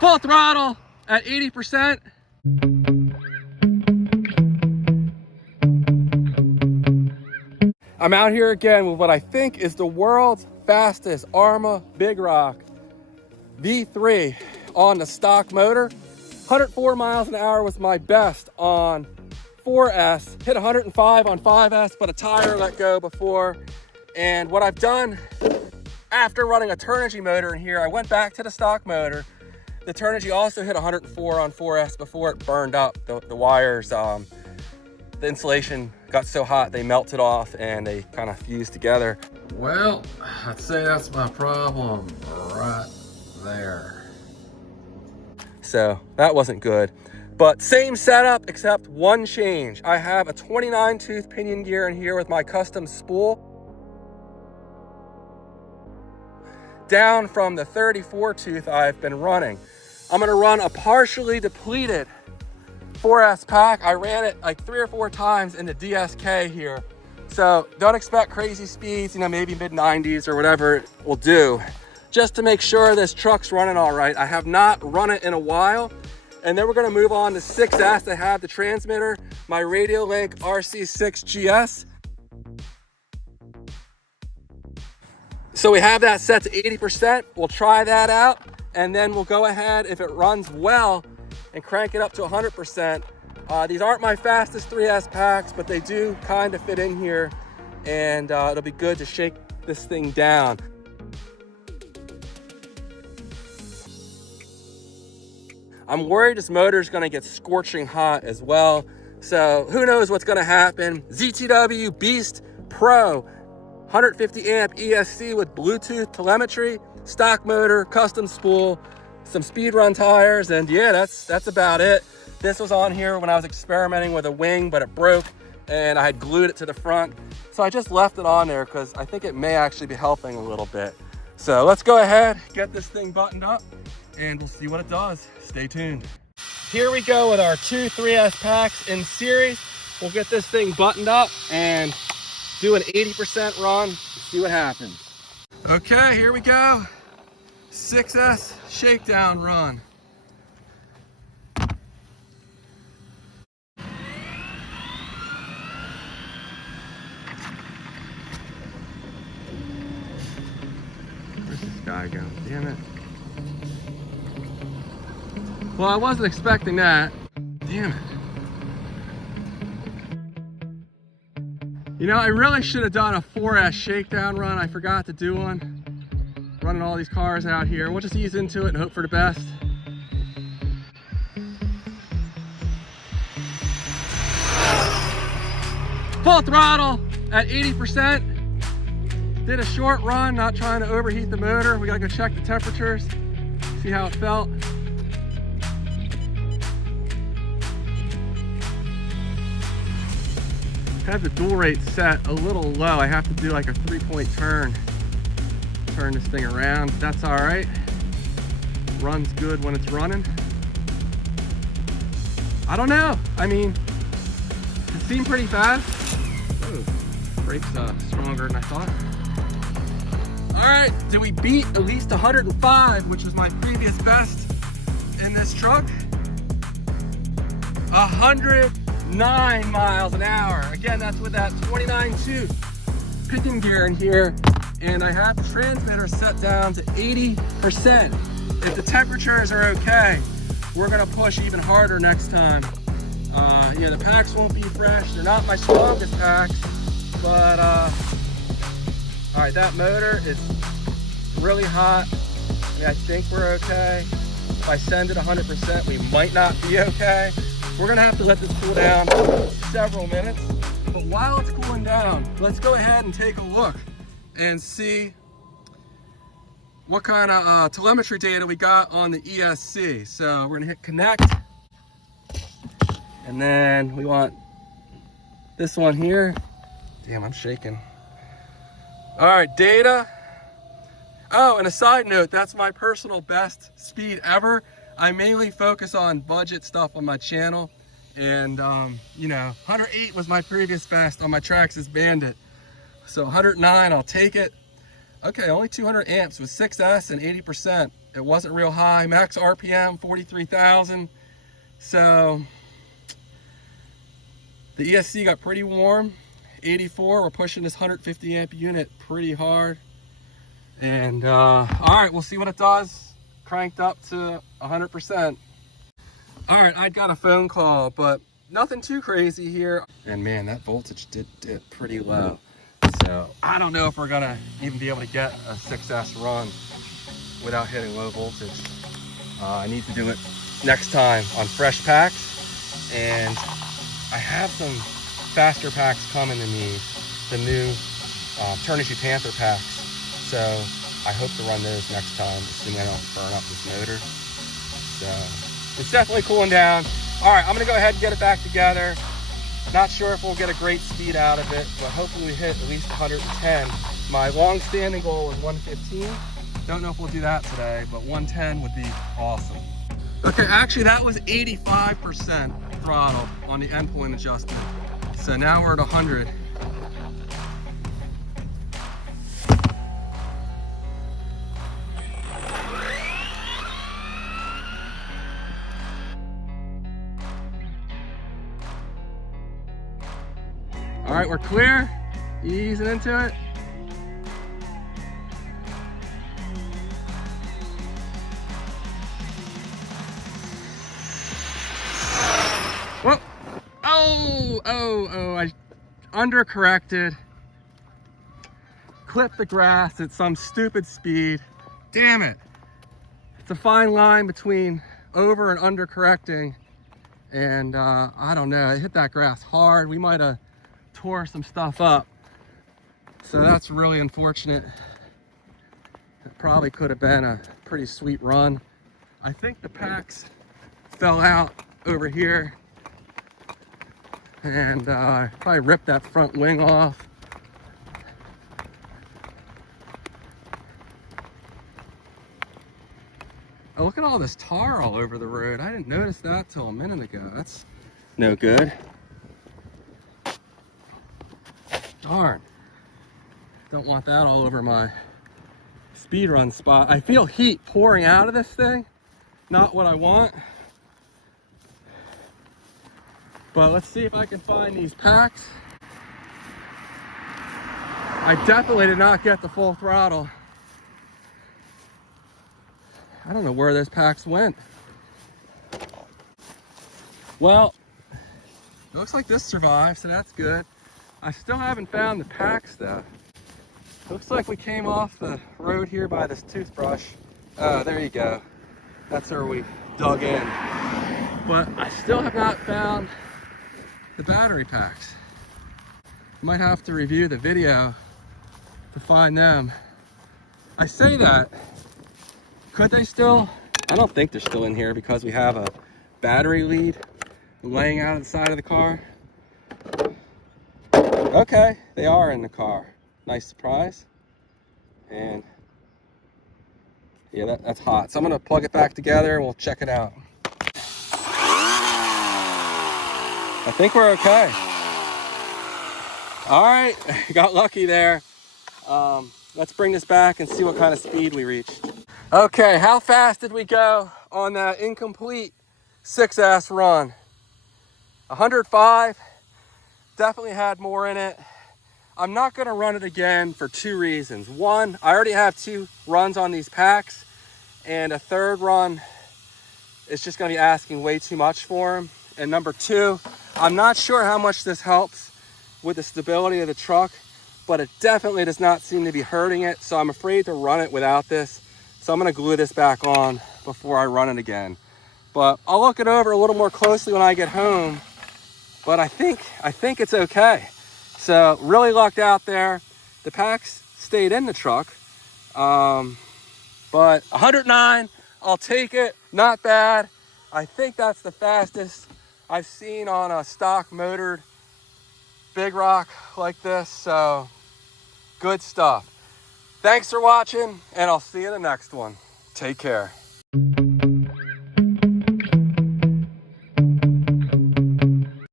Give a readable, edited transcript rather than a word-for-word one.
Full throttle at 80%. I'm out here again with what I think is the world's fastest Arram Big Rock V3 on the stock motor. 104 miles an hour was my best on 4S. Hit 105 on 5S, but a tire let go before. And what I've done after running a Telemetry motor in here, I went back to the stock motor. The Telemetry also hit 104 on 4S before it burned up. The wires, the insulation got so hot they melted off and they kind of fused together. Well, I'd say that's my problem right there. So that wasn't good. But same setup except one change. I have a 29 tooth pinion gear in here with my custom spool, down from the 34 tooth I've been running. I'm gonna run a partially depleted 4S pack. I ran it like 3 or 4 times in the DSK here. So don't expect crazy speeds, you know, maybe mid 90s or whatever it will do, just to make sure this truck's running all right. I have not run it in a while. And then we're gonna move on to 6S. I have the transmitter, my Radio Link RC6GS. So we have that set to 80%. We'll try that out, and then we'll go ahead, if it runs well, and crank it up to 100%. These aren't my fastest 3S packs, but they do kind of fit in here, and it'll be good to shake this thing down. I'm worried this motor is gonna get scorching hot as well. So who knows what's gonna happen. ZTW Beast Pro, 150 amp ESC with Bluetooth telemetry, stock motor, custom spool, some speed run tires, and yeah, that's about it. This was on here when I was experimenting with a wing, but it broke and I had glued it to the front. So I just left it on there because I think it may actually be helping a little bit. So let's go ahead, get this thing buttoned up, and we'll see what it does. Stay tuned. Here we go with our 2 3S packs in series. We'll get this thing buttoned up and do an 80% run, see what happens. Okay, here we go. 6S shakedown run. Where's this guy going? Damn it. Well, I wasn't expecting that. Damn it. You know, I really should have done a 4S shakedown run. I forgot to do one. Running all these cars out here. We'll just ease into it and hope for the best. Full throttle at 80%. Did a short run, not trying to overheat the motor. We gotta go check the temperatures, see how it felt. Have the dual rate set a little low. I have to do like a 3-point turn this thing around. That's all right. Runs good when it's running. I don't know. I mean, it seemed pretty fast. Oh, brakes stronger than I thought. All right, did we beat at least 105, which was my previous best in this truck? 109 miles an hour. Again, that's with that 29 tooth pinion gear in here. And I have the transmitter set down to 80%. If the temperatures are okay, we're gonna push even harder next time. Yeah, the packs won't be fresh. They're not my strongest packs, but all right, that motor is really hot. I mean, I think we're okay. If I send it 100%, we might not be okay. We're gonna have to let this cool down several minutes. But while it's cooling down, let's go ahead and take a look and see what kind of telemetry data we got on the ESC. So we're gonna hit connect, and then we want this one here. Damn, I'm shaking. All right, data. Oh, and a side note, that's my personal best speed ever. I mainly focus on budget stuff on my channel, and you know, 108 was my previous best on my Traxxas Bandit. So 109, I'll take it. Okay, only 200 amps with 6S and 80%. It wasn't real high. Max RPM, 43,000. So the ESC got pretty warm, 84. We're pushing this 150 amp unit pretty hard. And all right, we'll see what it does. Cranked up to 100%. All right, I got a phone call, but nothing too crazy here. And man, that voltage did dip pretty low. So I don't know if we're gonna even be able to get a 6S run without hitting low voltage. I need to do it next time on fresh packs. And I have some faster packs coming to me, the new Turnishy Panther packs. So I hope to run those next time, assuming I don't burn up this motor. So it's definitely cooling down. All right, I'm gonna go ahead and get it back together. Not sure if we'll get a great speed out of it, but hopefully we hit at least 110. My long-standing goal is 115. Don't know if we'll do that today, but 110 would be awesome. Okay, actually that was 85% throttle on the endpoint adjustment. So now we're at 100. All right, we're clear. Easing into it. Whoa. Oh, I undercorrected. Clipped the grass at some stupid speed. Damn it. It's a fine line between over and under correcting. And I don't know, I hit that grass hard. We might have tore some stuff up. So that's really unfortunate. It probably could have been a pretty sweet run. I think the packs fell out over here and probably ripped that front wing off. Oh, look at all this tar all over the road. I didn't notice that till a minute ago. That's no good. Darn. Don't want that all over my speed run spot. I feel heat pouring out of this thing. Not what I want. But let's see if I can find these packs. I definitely did not get the full throttle. I don't know where those packs went. Well, it looks like this survived, so that's good. I still haven't found the packs though. Looks like we came off the road here by this toothbrush. Oh, there you go. That's where we dug in. But I still have not found the battery packs. Might have to review the video to find them. I say that. Could they still? I don't think they're still in here because we have a battery lead laying out on the side of the car. Okay, they are in the car. Nice surprise. And yeah, that's hot. So I'm gonna plug it back together and we'll check it out. I think we're okay. All right, got lucky there. Let's bring this back and see what kind of speed we reached. Okay, how fast did we go on that incomplete 6S run? 105, definitely had more in it. I'm not gonna run it again for two reasons. One, I already have 2 runs on these packs, and a third run is just gonna be asking way too much for them. And number 2, I'm not sure how much this helps with the stability of the truck, but it definitely does not seem to be hurting it. So I'm afraid to run it without this. So I'm gonna glue this back on before I run it again. But I'll look it over a little more closely when I get home. But I think it's okay. So really lucked out there. The packs stayed in the truck. But 109, I'll take it, not bad. I think that's the fastest I've seen on a stock motored big rock like this. So good stuff. Thanks for watching, and I'll see you in the next one. Take care.